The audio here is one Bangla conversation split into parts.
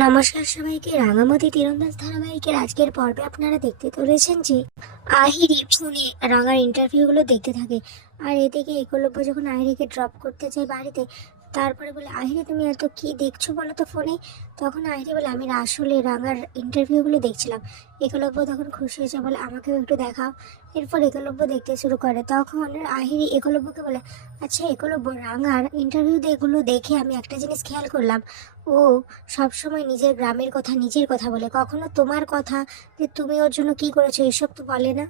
নমস্কার সবাইকে। রাঙামাটি তীরন্দাজ ধারাবাহিকের আজকের পর্বে আপনারা দেখতে চলেছেন যে আহিরি শুনে রাঙার ইন্টারভিউগুলো দেখতে থাকে। আর এদিকে একলব্য যখন আহিরিকে ড্রপ করতে যায় বাড়িতে, তারপরে বলে, আহিরি তুমি এত কি দেখছো বলো তো ফোনে। তখন আহিরি বলে, আমি আসলে রাঙার ইন্টারভিউগুলো দেখছিলাম। একলব্য তখন খুশি হয়েছে, বলে আমাকেও একটু দেখাও। এরপর একলব্য দেখতে শুরু করে। তখন আহিরি একলব্যকে বলে, আচ্ছা একলব্য, রাঙার ইন্টারভিউ এগুলো দেখে আমি একটা জিনিস খেয়াল করলাম, ও সবসময় নিজের গ্রামের কথা, নিজের কথা বলে, কখনো তোমার কথা যে তুমি ওর জন্য কি করেছো এসব তো বলে না।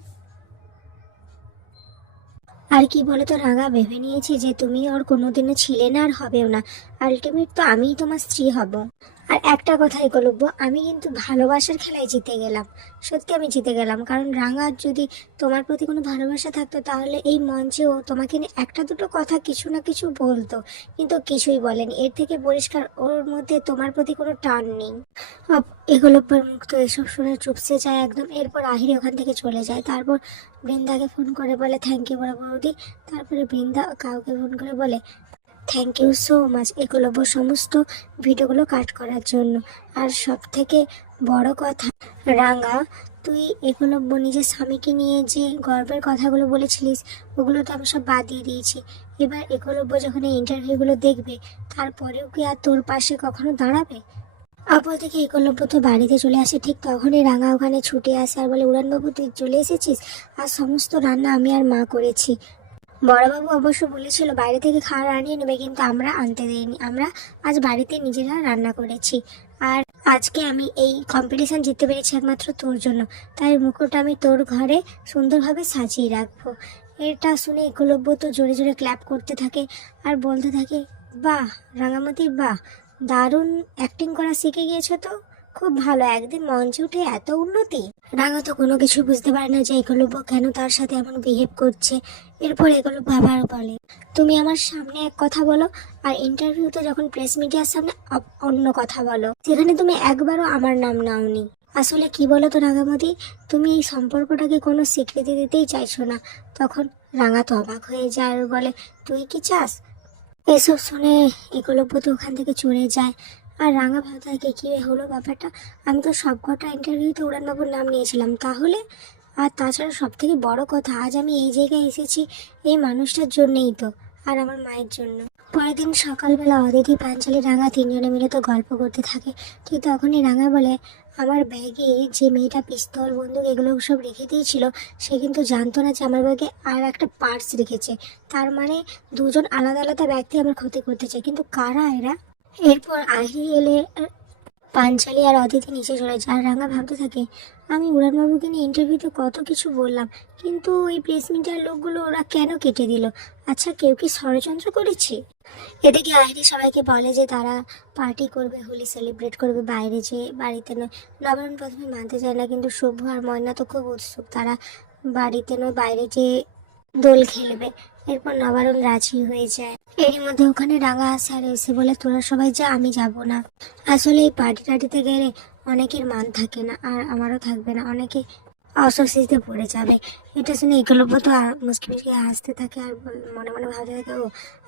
আর কি বলে তো, রাঙা ভেবে নিয়েছি যে তুমি ওর কোনোদিনও ছিলে না আর হবেও না। আলটিমেট তো আমিই তোমার স্ত্রী হব। আর একটা কথাই বলবো, আমি কিন্তু ভালোবাসার খেলায় জিতে গেলাম। সত্যি আমি জিতে গেলাম, কারণ রাঙার যদি তোমার প্রতি কোনো ভালোবাসা থাকতো তাহলে এই মঞ্চেও তোমাকে নিয়ে একটা দুটো কথা কিছু না কিছু বলতো, কিন্তু কিছুই বলেনি। এর থেকে পরিষ্কার ওর মধ্যে তোমার প্রতি কোনো টান নেই। একলব্যের মুখ তো এসব শুনে চুপসে যায় একদম। এরপর আহিরি ওখান থেকে চলে যায়। তারপর বৃন্দাকে ফোন করে বলে, থ্যাংক ইউ বড় বৌদি। তারপরে বৃন্দা কাউকে ফোন করে বলে, thank you so much Ekalavya সমস্ত ভিডিওগুলো কাট করার জন্য। আর সব থেকে বড় কথা, রাঙা, তুই একলব্য নিজের স্বামীকে নিয়ে যে গর্বের কথাগুলো বলেছিলিস ওগুলো তো আমি সব বাদ দিয়ে দিয়েছি। এবার একলব্য যখন এই ইন্টারভিউগুলো দেখবে, তারপরেও কি আর তোর পাশে কখনো দাঁড়াবে? অপর থেকে একলব্য তো বাড়িতে চলে আসে। ঠিক তখনই রাঙা ওখানে ছুটে আসে আর বলে, উড়ানবাবু তুই চলে এসেছিস? আর সমস্ত রান্না আমি আর মা করেছি। বড়বাবু অবশ্য বলেছিল বাইরে থেকে খাবার আনিয়ে নেবে, কিন্তু আমরা আনতে দেইনি। আমরা আজ বাড়িতে নিজেরা রান্না করেছি। আর আজকে আমি এই কম্পিটিশন জিততে পেরেছি একমাত্র তোর জন্য, তাই মুকুটটা আমি তোর ঘরে সুন্দরভাবে সাজিয়ে রাখবো। এটা শুনে একলব্য তো জোরে জোরে ক্ল্যাপ করতে থাকে আর বলতে থাকে, বাহ রাঙামাটি, বাহ, দারুণ অ্যাক্টিং করা শিখে গিয়েছো তো, খুব ভালো, একদিন মঞ্চে উঠে এত উন্নতি। রাঙা তো কোনো কিছু বুঝতে পারে না যে একলব্য কেন তার সাথে এমন বিহেভ করছে। এরপর একলব্য আবার বলে, তুমি আমার সামনে এক কথা বলো, আর ইন্টারভিউতে যখন প্রেস মিডিয়ার সামনে অন্য কথা বলো, সেখানে তুমি একবারও আমার নাম নাওনি। আসলে কি বলো তো রাঙামতি, তুমি এই সম্পর্কটাকে কোনো স্বীকৃতি দিতেই চাইছো না। তখন রাঙা তো অবাক হয়ে যায় আর বলে, তুই কি চাস? এসব শুনে একলব্য তো ওখান থেকে চলে যায়। আর রাঙা ভাবতে থাকে, কি হলো ব্যাপারটা, আমি তো সবকটা ইন্টারভিউতে উড়ানবাবুর নাম নিয়েছিলাম তাহলে। আর তাছাড়া সব থেকে বড় কথা, আজ আমি এই জায়গায় এসেছি এই মানুষটার জন্যই তো, আর আমার মায়ের জন্য। পরের দিন সকালবেলা অদিতি, পাঞ্চালি, রাঙা তিনজনে মিলে তো গল্প করতে থাকে। ঠিক তখনই রাঙা বলে, আমার ব্যাগে যে মেয়েটা পিস্তল বন্দুক এগুলো সব রেখে দিয়েছিল, সে কিন্তু জানতো না যে আমার ব্যাগে আর একটা পার্স রেখেছে। তার মানে দুজন আলাদা আলাদা ব্যক্তি আমার ক্ষতি করতে চায়, কিন্তু কারা এরা? এরপর আহি এলে পাঞ্চালি আর অদিতি নিচে চলে যায়। আর রাঙা ভাবতে থাকে, আমি উড়ানবাবুকে নিয়ে ইন্টারভিউতে কত কিছু বললাম, কিন্তু ওই প্রেস মিডিয়ার লোকগুলো ওরা কেন কেটে দিল? আচ্ছা, কেউ কি ষড়যন্ত্র করেছে? এদিকে আহিরি সবাইকে বলে যে তারা পার্টি করবে, হোলি সেলিব্রেট করবে বাইরে, যে বাড়িতে নয়। নবারুণ প্রথমে মানতে চায় না, কিন্তু শুভ আর ময়না তো খুব উৎসুক, তারা বাড়িতে নয় বাইরে যে দোল খেলবে। এরপর নবারুণ রাজি হয়ে যায়। এরই মধ্যে ওখানে রাঙা আসে আর এসে বলে, তোরা সবাই যা, আমি যাব না। আসলে এই পার্টি টার্টিতে গেলে অনেকের মান থাকে না, আর আমারও থাকবে না, অনেকে অস্বস্তিতে পড়ে যাবে। এটা শুনে একলব্য তো মুচকি মুচকি হাসতে থাকে আর মনে মনে ভাবতে থাকে, ও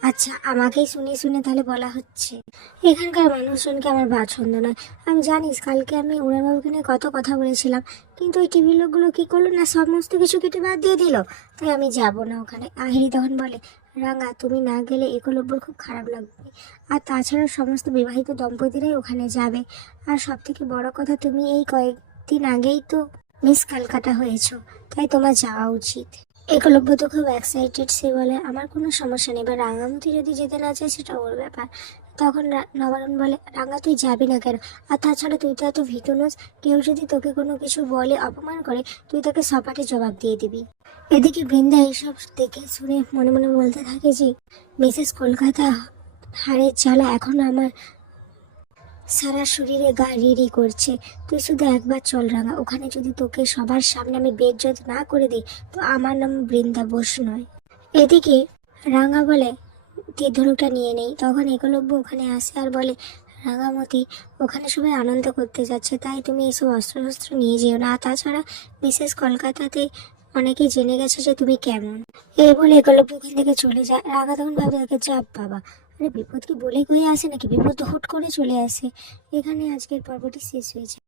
আচ্ছা, আমাকেই শুনিয়ে শুনে তাহলে বলা হচ্ছে। এখানকার মানুষজনকে আমার পছন্দ নয়। আমি জানিস কালকে আমি উড়ানবাবুকে নিয়ে কত কথা বলেছিলাম, কিন্তু ওই টিভির লোকগুলো কি করলো না, সমস্ত কিছু কেটে বাদ দিয়ে দিল। তাই আমি যাব না ওখানে। আহিরি তখন বলে, রাঙা তুমি না গেলে একলব্যর খুব খারাপ লাগবে। আর তাছাড়া সমস্ত বিবাহিত দম্পতিরাই ওখানে যাবে। আর সব থেকে বড় কথা, তুমি এই কয়েকদিন আগেই তো মিস ক্যালকাটা হয়েছো, তাই তোমার যাওয়া উচিত। একলব্য তো খুব এক্সাইটেড। সে বলে, আমার কোনো সমস্যা নেই, এবার রাঙামতি যদি যেতে না চায় সেটা ওর ব্যাপার। তখন নবারুণ বলে, রাঙা তুই যাবি না কেন? আর তাছাড়া তুই তো এত ভীতু নোস, কেউ যদি তোকে কোনো কিছু বলে, অপমান করে, তুই তাকে সপাটে জবাব দিয়ে দিবি। এদিকে বৃন্দা এইসব দেখে শুনে মনে মনে বলতে থাকে যে, মিসেস কলকাতা হাড়ের জ্বালা এখন আমার সারা শরীরে গা রিরি করছে। তুই শুধু একবার চল রাঙা, ওখানে যদি তোকে সবার সামনে আমি বেইজ্জত না করে দিই, তো আমার নাম বৃন্দা বোস নয়। এদিকে রাঙা বলে, তীর ধনুকটা নিয়ে নেই। তখন একলব্য ওখানে আসে আর বলে, রাঙামতি, ওখানে সবাই আনন্দ করতে যাচ্ছে, তাই তুমি এসব অস্ত্র শস্ত্র নিয়ে যেও না। আর তাছাড়া মিসেস কলকাতাতে অনেকেই জেনে গেছে যে তুমি কেমন। এই বলে একলব্য ওখান থেকে চলে যায়। রাঙা তখন ভাবে থাকে, চাপ বাবা, আরে বিপদ কি বলে কয়ে আসে নাকি? বিপদ তো হুট করে চলে আসে। এখানে আজকের পর্বটি শেষ হয়েছে।